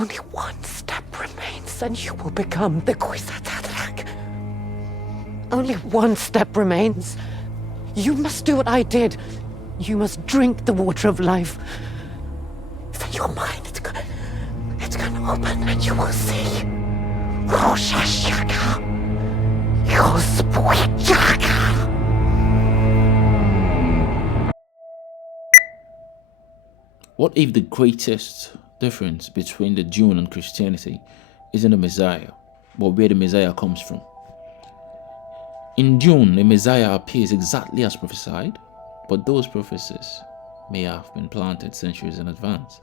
Only one step remains and you will become the Kwisatz Haderach. Only one step remains. You must do what I did. You must drink the water of life. Then your mind, it's going to open and you will see. What if the greatest difference between the Dune and Christianity isn't the Messiah, but where the Messiah comes from? In Dune, the Messiah appears exactly as prophesied, but those prophecies may have been planted centuries in advance.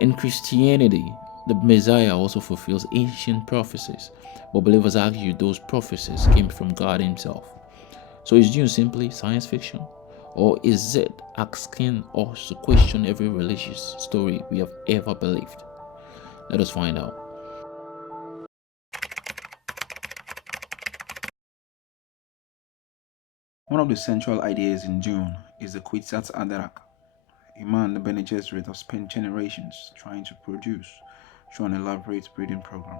In Christianity, the Messiah also fulfills ancient prophecies, but believers argue those prophecies came from God Himself. So is Dune simply science fiction? Or is it asking us to question every religious story we have ever believed? Let us find out. One of the central ideas in Dune is the Kwisatz Haderach, a man the Bene Gesserit have spent generations trying to produce through an elaborate breeding program.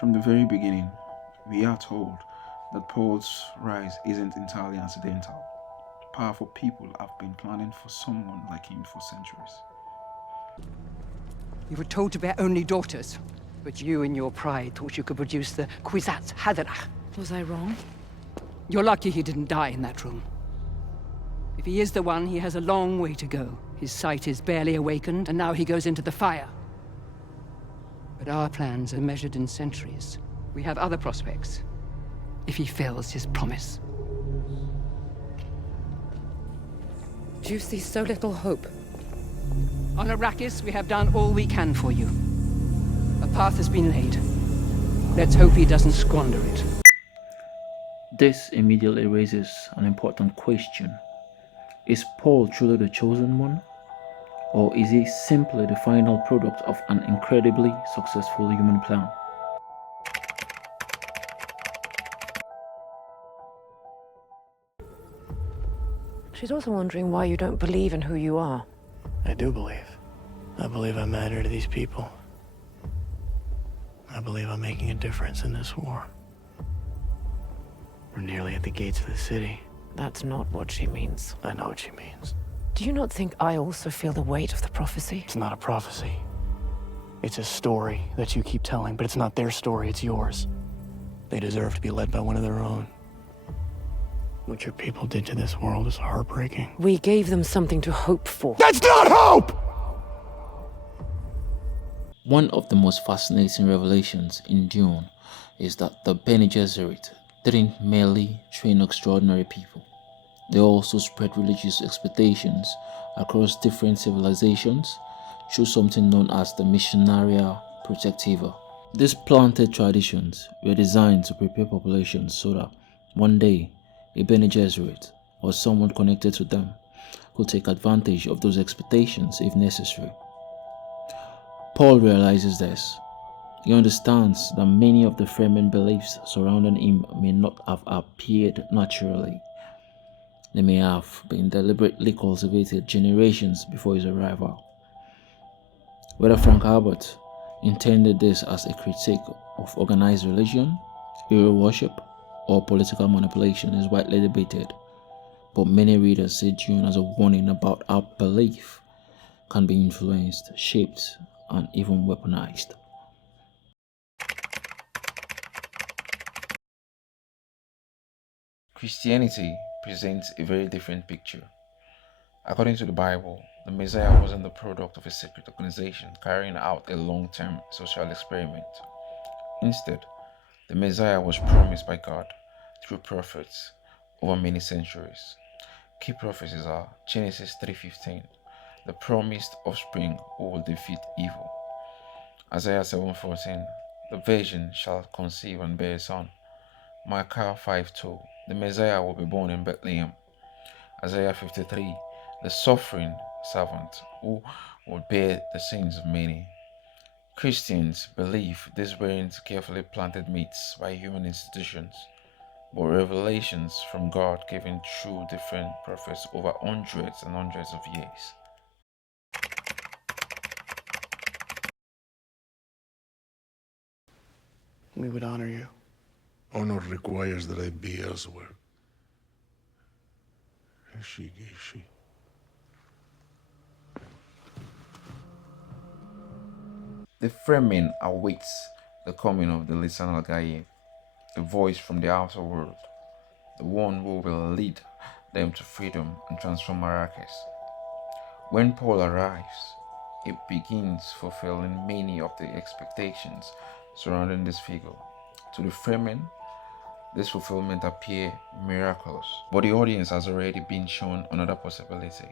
From the very beginning, we are told that Paul's rise isn't entirely accidental. Powerful people have been planning for someone like him for centuries. You were told to bear only daughters, but you in your pride thought you could produce the Kwisatz Haderach. Was I wrong? You're lucky he didn't die in that room. If he is the one, he has a long way to go. His sight is barely awakened, and now he goes into the fire. But our plans are measured in centuries. We have other prospects, if he fails his promise. Do you see so little hope? On Arrakis, we have done all we can for you. A path has been laid. Let's hope he doesn't squander it. This immediately raises an important question. Is Paul truly the chosen one? Or is he simply the final product of an incredibly successful human plan? She's also wondering why you don't believe in who you are. I do believe. I believe I matter to these people. I believe I'm making a difference in this war. We're nearly at the gates of the city. That's not what she means. I know what she means. Do you not think I also feel the weight of the prophecy? It's not a prophecy. It's a story that you keep telling, but it's not their story, it's yours. They deserve to be led by one of their own. What your people did to this world is heartbreaking. We gave them something to hope for. That's not hope! One of the most fascinating revelations in Dune is that the Bene Gesserit didn't merely train extraordinary people. They also spread religious expectations across different civilizations through something known as the Missionaria Protectiva. These planted traditions were designed to prepare populations so that one day a Bene Gesserit or someone connected to them could take advantage of those expectations if necessary. Paul realizes this. He understands that many of the framing beliefs surrounding him may not have appeared naturally. They may have been deliberately cultivated generations before his arrival. Whether Frank Herbert intended this as a critique of organized religion, hero worship, or political manipulation is widely debated, but many readers see Dune as a warning about how belief can be influenced, shaped, and even weaponized. Christianity presents a very different picture. According to the Bible, the Messiah wasn't the product of a secret organization carrying out a long-term social experiment. Instead, the Messiah was promised by God through prophets over many centuries. Key prophecies are Genesis 3:15, the promised offspring who will defeat evil. Isaiah 7:14, the virgin shall conceive and bear a son. Micah 5:2, the Messiah will be born in Bethlehem. Isaiah 53, the suffering servant who will bear the sins of many. Christians believe these weren't carefully planted myths by human institutions, but revelations from God given through different prophets over hundreds and hundreds of years. we would honor you. Honor requires that I be elsewhere. She. The Fremen awaits the coming of the Lisan al-Gaib, the voice from the outer world, the one who will lead them to freedom and transform Arrakis. When Paul arrives, it begins fulfilling many of the expectations surrounding this figure. To the Fremen, this fulfillment appears miraculous, but the audience has already been shown another possibility.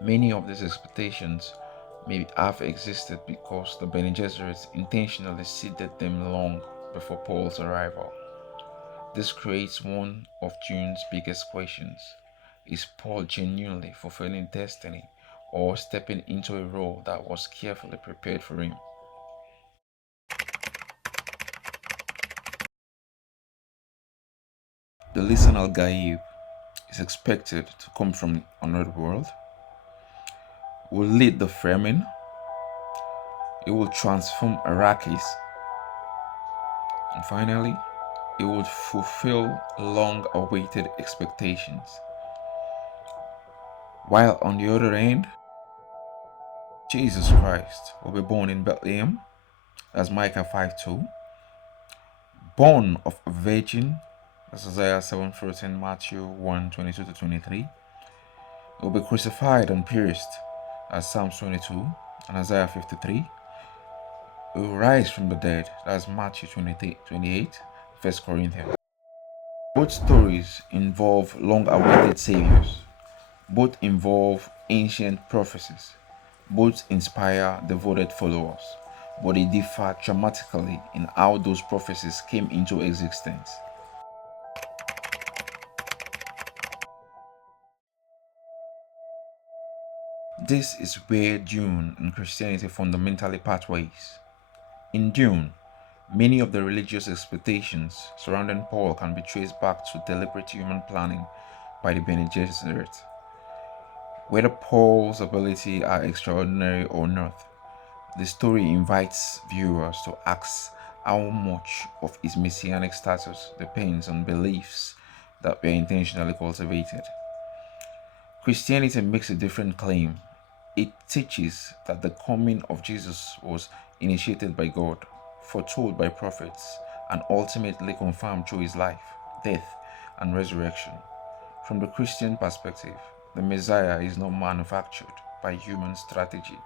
Many of these expectations may have existed because the Bene Gesserit intentionally seeded them long before Paul's arrival. This creates one of Dune's biggest questions. Is Paul genuinely fulfilling destiny or stepping into a role that was carefully prepared for him? The Lisan al-Gaib is expected to come from another world, will lead the Fremen, it will transform Arrakis, and finally, it would fulfill long-awaited expectations. While on the other end, Jesus Christ will be born in Bethlehem, that's Micah 5:2, born of a virgin, that's Isaiah 7:14, Matthew 1:22-23, will be crucified and pierced, as Psalms 22 and Isaiah 53, will rise from the dead, that's Matthew 28, 1 Corinthians. Both stories involve long-awaited saviors. Both involve ancient prophecies. Both inspire devoted followers, but they differ dramatically in how those prophecies came into existence. This is where Dune and Christianity fundamentally part ways. In Dune, many of the religious expectations surrounding Paul can be traced back to deliberate human planning by the Bene Gesserit. Whether Paul's abilities are extraordinary or not, the story invites viewers to ask how much of his messianic status depends on beliefs that were intentionally cultivated. Christianity makes a different claim. It teaches that the coming of Jesus was initiated by God, foretold by prophets, and ultimately confirmed through his life, death, and resurrection. From the Christian perspective, the Messiah is not manufactured by human strategy,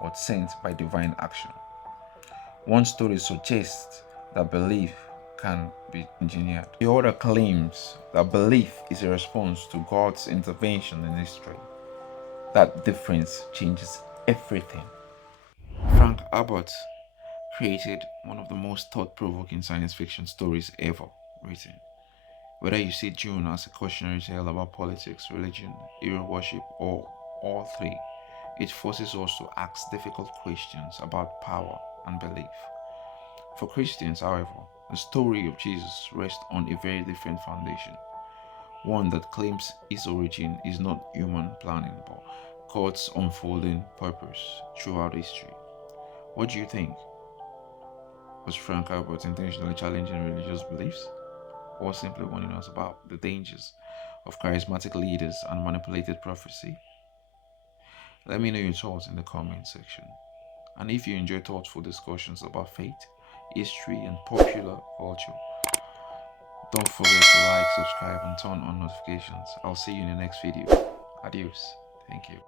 but sent by divine action. One story suggests that belief can be engineered. The other claims that belief is a response to God's intervention in history. That difference changes everything. Frank Herbert created one of the most thought-provoking science fiction stories ever written. Whether you see Dune as a cautionary tale about politics, religion, hero worship, or all three, it forces us to ask difficult questions about power and belief. For Christians, however, the story of Jesus rests on a very different foundation. One that claims its origin is not human planning, but God's unfolding purpose throughout history. What do you think? Was Frank Herbert intentionally challenging religious beliefs, or simply warning us about the dangers of charismatic leaders and manipulated prophecy? Let me know your thoughts in the comment section. And if you enjoy thoughtful discussions about faith, history, and popular culture, don't forget to like, subscribe, and turn on notifications. I'll see you in the next video. Adios. Thank you.